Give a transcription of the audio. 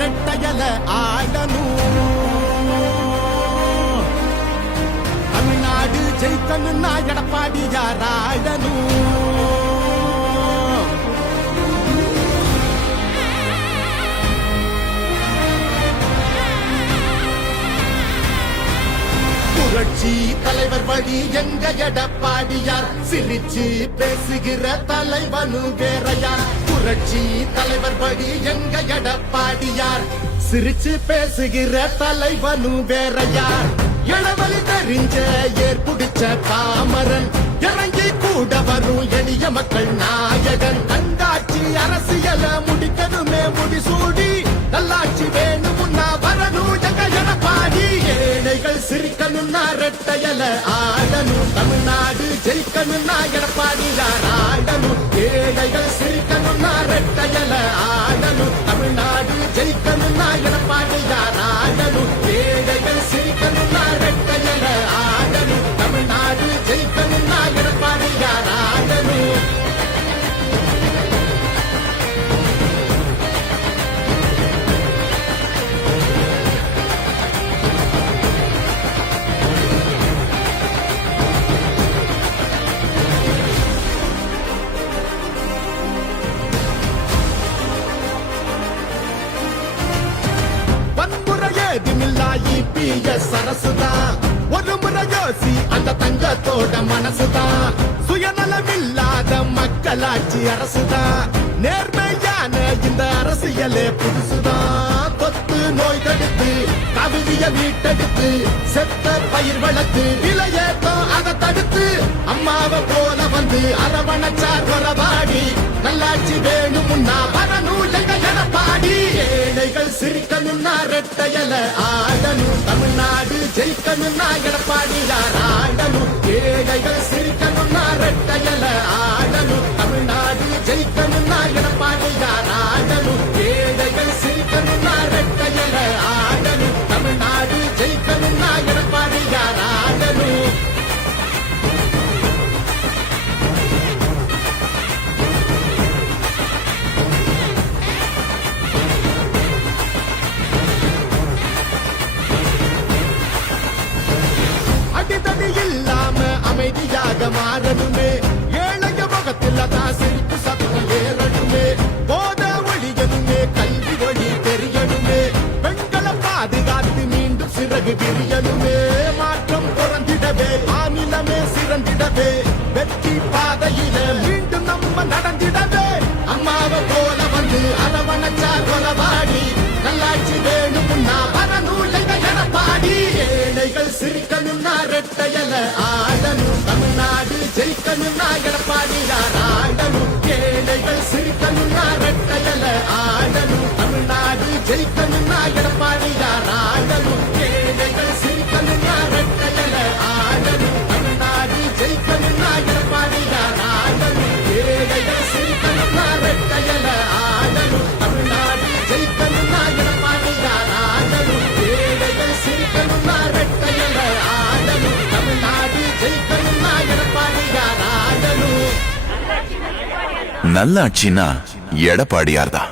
ரெட்டையல ஆடணும். தமிழ்நாடு ஜெயிக்கணும்னா எடப்பாடியார் ஆடணும். புரட்சி தலைவர் வழி எங்க எடப்பாடியார், சிரிச்சு பேசுகிற தலைவனும் வேறையார். புரட்சி தலைவர் வழி எங்க எடப்பாடியார், சிரிச்சு பேசுகிற தலைவனும் வேறையார். இளவழி தெரிஞ்ச ஏற்புடிச்ச பாமரன், இறங்கி கூட வரும் எளிய மக்கள் நாயகன். கண்டாட்சி அரசியல முடிக்கணுமே முடிசூடி, நல்லாட்சி வேணும்னா வரணும் எங்க எடப்பாடி. ஏழைகள் சிரிக்கணும்னா ரெட்டையல ஆடணும். தமிழ்நாடு ஜெயிக்கணும்னா எடப்பாடியார் ஆடணும். ஏழைகள் சிரிக்கணும்னா ரெட்டையல ஆடணும். தமிழ்நாடு ஜெயிக்கணும்னா எடப்பாடியார் ஆடணும். ஏழைகள் சிரிக்கணும்னா ரெட்டையல ஆடணும். தமிழ்நாடு ஜெயிக்கணும்னா எடப்பாடியார் ஆடணும். சரசுதான் ஒரு முறை யோசி, அந்த தங்கத்தோட மனசுதான். சுயநலமில்லாத மக்களாட்சி அரசுதான். நேர்மையான இந்த அரசியலே புதுசுதான். தொத்து நோய் தடுத்து, கவிதைய மீட்டெடுத்து, செத்த பயிர் வளர்த்து, விலையேற்றம் அதை தடுத்து, அம்மாவை போல வந்து அரவணைச்சார் வரவாடி. நல்லாட்சி வேணும்னா வரணும் எங்க எடப்பாடி. ஏழைகள் சிரிக்கணும்னா ரெட்டையல ஆடணும். தமிழ்நாடு ஜெயிக்கணும்னா எடப்பாடியார் ஆடணும். ஏழைகள் சிரிக்கணும்னா ரெட்டையல ஆடணும். தமிழ்நாடு ஜெயிக்கணும்னா எடப்பாடியார் ஆடணும். ஏழைகள் சிரிக்கணும்னா ரெட்டையல ஆடணும். தமிழ்நாடு ஜெயிக்கணும்னா எடப்பாடியார் ஆடணும். அடிதடி இல்லாம அமைதியாக மாறணுமே, ஏழைய முகத்தில் தான் சிரிப்பு சத்தம் ஏறணுமே. போத ஒழியணுமே, கல்வி ஒளி தெரியணுமே, பெண்களை பாதுகாத்து மீண்டும் சிறகு விரியணுமே. மாற்றம் பிறந்திடவே, மாநிலமே சிறந்திடவே, வெற்றி பாதையில மீண்டும் நம்ம நடந்திடவே. அம்மாவை போல வந்து அரவணைச்சார் கொலவாடி. நல்லாட்சி வேணும்னா வரணும் எங்க எடப்பாடி. ஏழைகள் சிரிக்கணும்னா ரெட்டையல ஆடணும். தமிழ்நாடு ஜெயிக்கணும்னா எடப்பாடியார் ஆடணும். ஏழைகள் சிரிக்கணும்னா ரெட்டையல ஆடணும். தமிழ்நாடு ஜெயிக்கணும்னா எடப்பாடியார் ஆடணும். ஏழைகள் சிரிக்கணும்னா ரெட்டையல ஆடணும். தமிழ்நாடு ஜெயிக்கணும்னா எடப்பாடியார் ஆடணும். ஏழைகள் சிரிக்கணும்னா ரெட்டையல ஆடணும். தமிழ்நாடு ஜெயிக்கணும்னா எடப்பாடியார் ஆடணும். ஏழைகள் சிரிக்கணும்னா ரெட்டையல ஆடணும். தமிழ்நாடு ஜெயிக்கணும்னா எடப்பாடியார் ஆடணும். நல்லாட்சினா எடப்பாடியார் தான்.